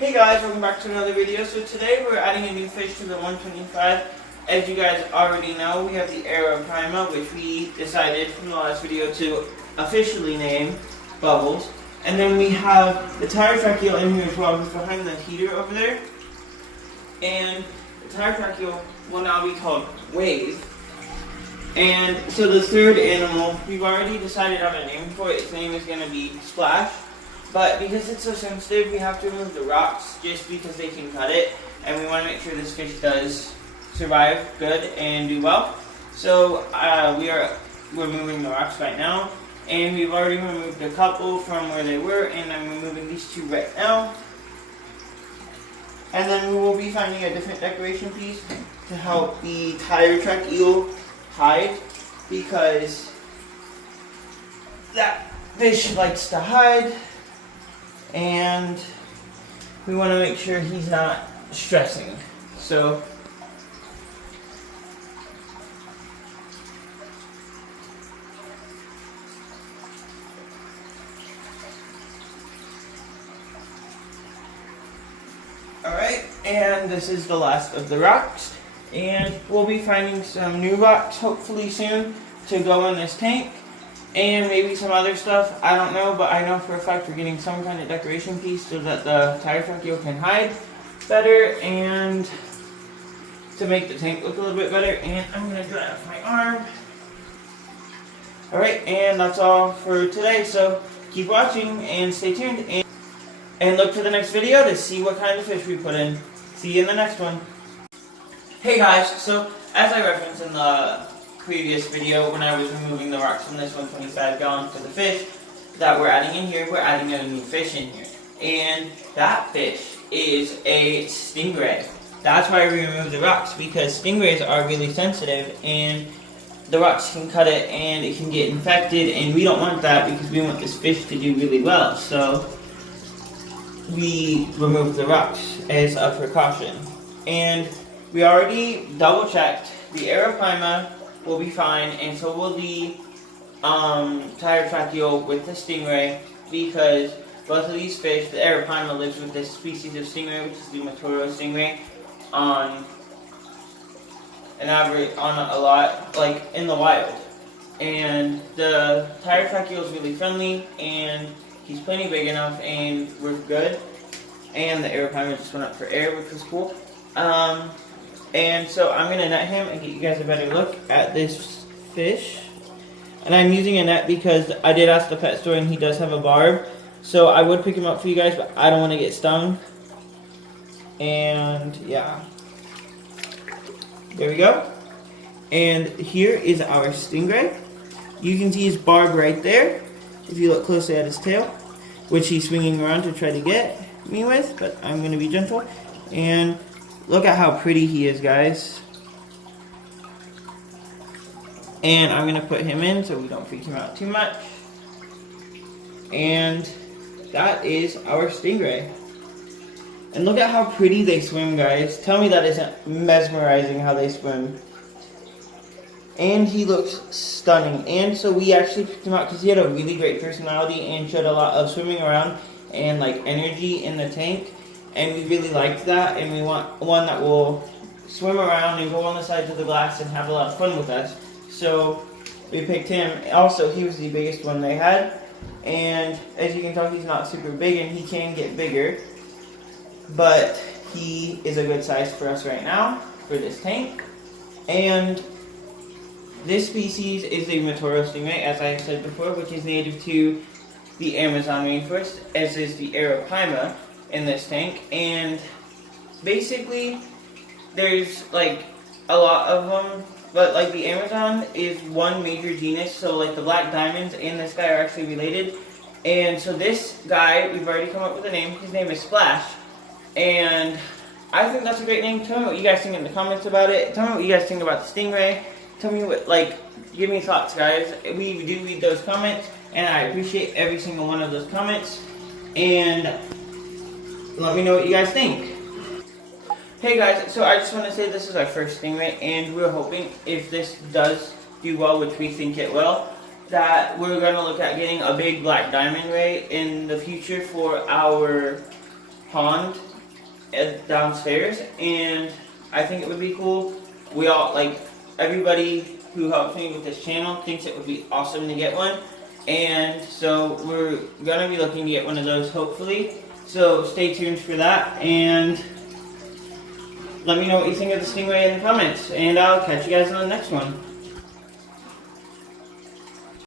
Hey guys, welcome back to another video. So today we're adding a new fish to the 125. As you guys already know, we have the Arrow Prima, which we decided from the last video to officially name Bubbles. And then we have the tire track eel in here as well, who's behind the heater over there. And the tire track eel will now be called Wave. And so the third animal, we've already decided on a name for it. Its name is going to be Splash. But because it's so sensitive, we have to remove the rocks just because they can cut it. And we want to make sure this fish does survive good and do well. So we're removing the rocks right now. And we've already removed a couple from where they were. And I'm removing these two right now. And then we will be finding a different decoration piece to help the tire track eel hide. Because that fish likes to hide. And we want to make sure he's not stressing. So alright, and this is the last of the rocks. And we'll be finding some new rocks hopefully soon to go in this tank. And maybe some other stuff, I don't know, but I know for a fact we're getting some kind of decoration piece so that the tire track eel can hide better and to make the tank look a little bit better. And I'm going to dry off my arm. Alright, and that's all for today, so keep watching and stay tuned and look for the next video to see what kind of fish we put in. See you in the next one. Hey guys, so as I referenced in the previous video when I was removing the rocks from this 125 gallon for the fish that we're adding in here, we're adding a new fish in here. And that fish is a stingray. That's why we removed the rocks, because stingrays are really sensitive and the rocks can cut it and it can get infected, and we don't want that because we want this fish to do really well. So we removed the rocks as a precaution. And we already double checked the Arrow Prima will be fine, and so will the tire track eel with the stingray, because both of these fish, the Arrow Prima lives with this species of stingray, which is the Motoro Stingray, on a lot, like in the wild. And the tire track eel is really friendly, and he's plenty big enough, and we're good. And the Arrow Prima just went up for air, which was cool. And so I'm going to net him and get you guys a better look at this fish. And I'm using a net because I did ask the pet store and he does have a barb. So I would pick him up for you guys, but I don't want to get stung. And yeah. There we go. And here is our stingray. You can see his barb right there if you look closely at his tail, which he's swinging around to try to get me with, but I'm going to be gentle. And look at how pretty he is, guys. And I'm going to put him in so we don't freak him out too much. And that is our stingray. And look at how pretty they swim, guys. Tell me that isn't mesmerizing how they swim. And he looks stunning. And so we actually picked him out because he had a really great personality and showed a lot of swimming around and like energy in the tank. And we really liked that, and we want one that will swim around and go on the sides of the glass and have a lot of fun with us. So we picked him. Also, he was the biggest one they had, and as you can tell, he's not super big, and he can get bigger, but he is a good size for us right now for this tank. And this species is the Motoro Stingray, as I said before, which is native to the Amazon rainforest, as is the Arrow Prima in this tank. And basically there's like a lot of them, but like the Amazon is one major genus, so like the black diamonds and this guy are actually related. And so this guy, we've already come up with a name. His name is Splash, and I think that's a great name. Tell me what you guys think in the comments about it. Tell me what you guys think about the stingray. Tell me what, like, give me thoughts, guys. We do read those comments, and I appreciate every single one of those comments. And let me know what you guys think. Hey guys, so I just want to say this is our first stingray, and we're hoping if this does do well, which we think it will, that we're going to look at getting a big black diamond ray in the future for our pond downstairs, and I think it would be cool. We all, like, everybody who helps me with this channel thinks it would be awesome to get one, and so we're gonna be looking to get one of those hopefully. So stay tuned for that, and let me know what you think of the Stingray in the comments, and I'll catch you guys on the next one.